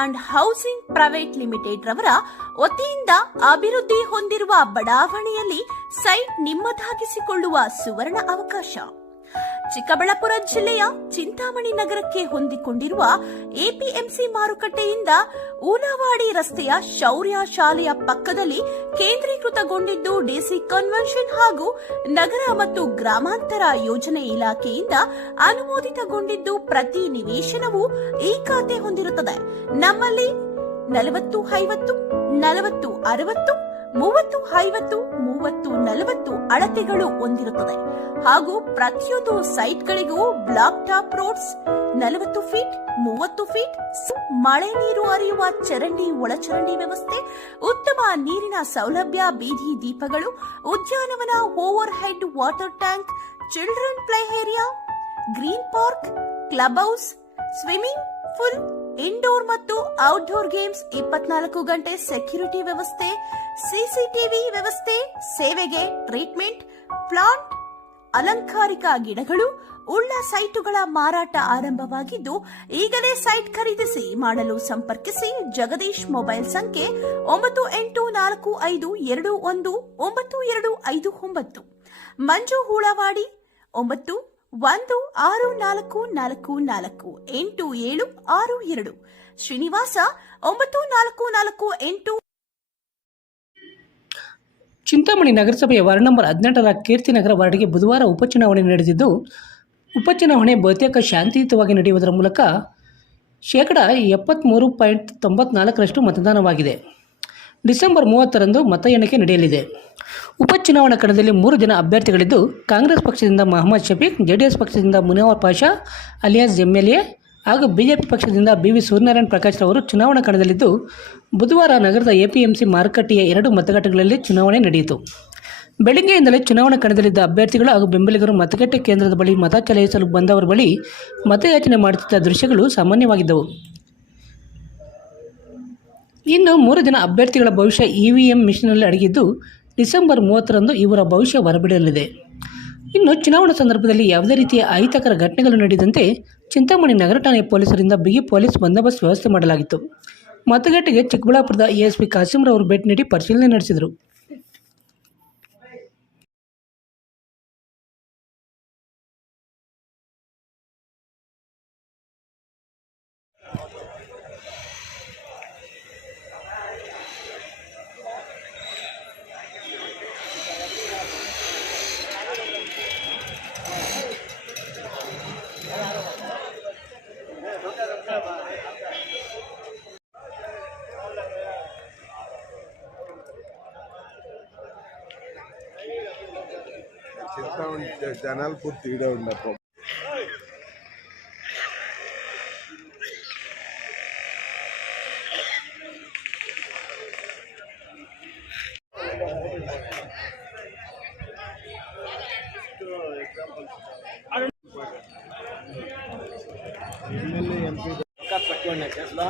And housing private limited ರವರ ವತಿಯಿಂದ ಅಭಿವೃದ್ಧಿ ಹೊಂದಿರುವ ಬಡಾವಣೆಯಲ್ಲಿ ಸೈಟ್ ನಿಮ್ಮದಾಗಿಸಿಕೊಳ್ಳುವ ಸುವರ್ಣ ಅವಕಾಶ. ಚಿಕ್ಕಬಳ್ಳಾಪುರ ಜಿಲ್ಲೆಯ ಚಿಂತಾಮಣಿ ನಗರಕ್ಕೆ ಹೊಂದಿಕೊಂಡಿರುವ ಎಪಿಎಂಸಿ ಮಾರುಕಟ್ಟೆಯಿಂದ ಊಲವಾಡಿ ರಸ್ತೆಯ ಶೌರ್ಯ ಶಾಲೆಯ ಪಕ್ಕದಲ್ಲಿ ಕೇಂದ್ರೀಕೃತಗೊಂಡಿದ್ದು ಡಿಸಿ ಕನ್ವೆನ್ಷನ್ ಹಾಗೂ ನಗರ ಮತ್ತು ಗ್ರಾಮಾಂತರ ಯೋಜನೆ ಇಲಾಖೆಯಿಂದ ಅನುಮೋದಿತಗೊಂಡಿದ್ದು ಪ್ರತಿ ನಿವೇಶನವೂ ಈ ಖಾತೆ ಹೊಂದಿರುತ್ತದೆ. ನಮ್ಮಲ್ಲಿ 40-50, 40-60, 30-50, 30-40 ಅಳತೆಗಳು ಹೊಂದಿರುತ್ತದೆ ಹಾಗೂ ಪ್ರತಿಯೊಂದು ಸೈಟ್ಗಳಿಗೂ black top roads, 40 feet, 30 feet, ಮಳೆ ನೀರು ಹರಿಯುವ ಚರಂಡಿ, ಒಳಚರಂಡಿ ವ್ಯವಸ್ಥೆ, ಉತ್ತಮ ನೀರಿನ ಸೌಲಭ್ಯ, ಬೀದಿ ದೀಪಗಳು, ಉದ್ಯಾನವನ, over head water tank, children play area, green park, club house, swimming pool, indoor ಮತ್ತು ಔಟ್ಡೋರ್ ಗೇಮ್ಸ್, 24 ಗಂಟೆ ಸೆಕ್ಯೂರಿಟಿ ವ್ಯವಸ್ಥೆ, ಸಿಸಿಟಿವಿ ವ್ಯವಸ್ಥೆ, ಸೇವೆಗೆ ಟ್ರೀಟ್ಮೆಂಟ್ ಪ್ಲಾಂಟ್, ಅಲಂಕಾರಿಕ ಗಿಡಗಳು ಉಳ್ಳ ಸೈಟುಗಳ ಮಾರಾಟ ಆರಂಭವಾಗಿದ್ದು ಈಗಲೇ ಸೈಟ್ ಖರೀದಿಸಿ ಮಾಡಲು ಸಂಪರ್ಕಿಸಿ. ಜಗದೀಶ್ ಮೊಬೈಲ್ ಸಂಖ್ಯೆ 9844219259. ಮಂಜು ಹೂಳವಾಡಿ 9164448762. ಶ್ರೀನಿವಾಸ 9448. ಚಿಂತಾಮಣಿ ನಗರಸಭೆಯ ವಾರ್ಡ್ ನಂಬರ್ 18ರ ಕೀರ್ತಿನಗರ ವಾರ್ಡ್ಗೆ ಬುಧವಾರ ಉಪಚುನಾವಣೆ ನಡೆದಿದ್ದು, ಉಪಚುನಾವಣೆ ಬಹುತೇಕ ಶಾಂತಿಯುತವಾಗಿ ನಡೆಯುವುದರ ಮೂಲಕ 73.94% ಮತದಾನವಾಗಿದೆ. ಡಿಸೆಂಬರ್ 30ರಂದು ಮತ ಎಣಿಕೆ ನಡೆಯಲಿದೆ. ಉಪಚುನಾವಣಾ ಕಣದಲ್ಲಿ 3 ಜನ ಅಭ್ಯರ್ಥಿಗಳಿದ್ದು, ಕಾಂಗ್ರೆಸ್ ಪಕ್ಷದಿಂದ ಮಹಮ್ಮದ್ ಶಫೀಕ್, ಜೆಡಿಎಸ್ ಪಕ್ಷದಿಂದ ಮುನವರ್ ಪಾಷಾ ಅಲಿಯಾಸ್ ಎಂಎಲ್ಎ ಹಾಗೂ ಬಿಜೆಪಿ ಪಕ್ಷದಿಂದ ಬಿವಿ ಸೂರ್ಯನಾರಾಯಣ್ ಪ್ರಕಾಶ್ ರವರು ಚುನಾವಣಾ ಕಣದಲ್ಲಿದ್ದು, ಬುಧವಾರ ನಗರದ ಎಪಿಎಂಸಿ ಮಾರುಕಟ್ಟೆಯ 2 ಮತಗಟ್ಟೆಗಳಲ್ಲಿ ಚುನಾವಣೆ ನಡೆಯಿತು. ಬೆಳಗ್ಗೆಯಿಂದಲೇ ಚುನಾವಣಾ ಕಣದಲ್ಲಿದ್ದ ಅಭ್ಯರ್ಥಿಗಳು ಹಾಗೂ ಬೆಂಬಲಿಗರು ಮತಗಟ್ಟೆ ಕೇಂದ್ರದ ಬಳಿ ಮತ ಚಲಾಯಿಸಲು ಬಂದವರ ಬಳಿ ಮತಯಾಚನೆ ಮಾಡುತ್ತಿದ್ದ ದೃಶ್ಯಗಳು ಸಾಮಾನ್ಯವಾಗಿದ್ದವು. ಇನ್ನು 3 ಜನ ಅಭ್ಯರ್ಥಿಗಳ ಭವಿಷ್ಯ ಇವಿಎಂ ಮಿಷನ್ನಲ್ಲಿ ಅಡಗಿದ್ದು, ಡಿಸೆಂಬರ್ 30ರಂದು ಇವರ ಭವಿಷ್ಯ ಹೊರಬಿಡಲಿದೆ. ಇನ್ನು ಚುನಾವಣಾ ಸಂದರ್ಭದಲ್ಲಿ ಯಾವುದೇ ರೀತಿಯ ಅಹಿತಕರ ಘಟನೆಗಳು ನಡೆದಂತೆ ಚಿಂತಾಮಣಿ ನಗರ ಠಾಣೆ ಪೊಲೀಸರಿಂದ ಬಿಗಿ ಪೊಲೀಸ್ ಬಂದೋಬಸ್ತ್ ವ್ಯವಸ್ಥೆ ಮಾಡಲಾಗಿತ್ತು. ಮತಗಟ್ಟೆಗೆ ಚಿಕ್ಕಬಳ್ಳಾಪುರದ ಎಎಸ್ಪಿ ಕಾಸಿಂ ರವರು ಭೇಟಿ ನೀಡಿ ಪರಿಶೀಲನೆ ನಡೆಸಿದರು. జనాలు పూర్తిగా ఉండరు. ఎమ్మెల్యే ఎంపీ తక్కువ కేసులో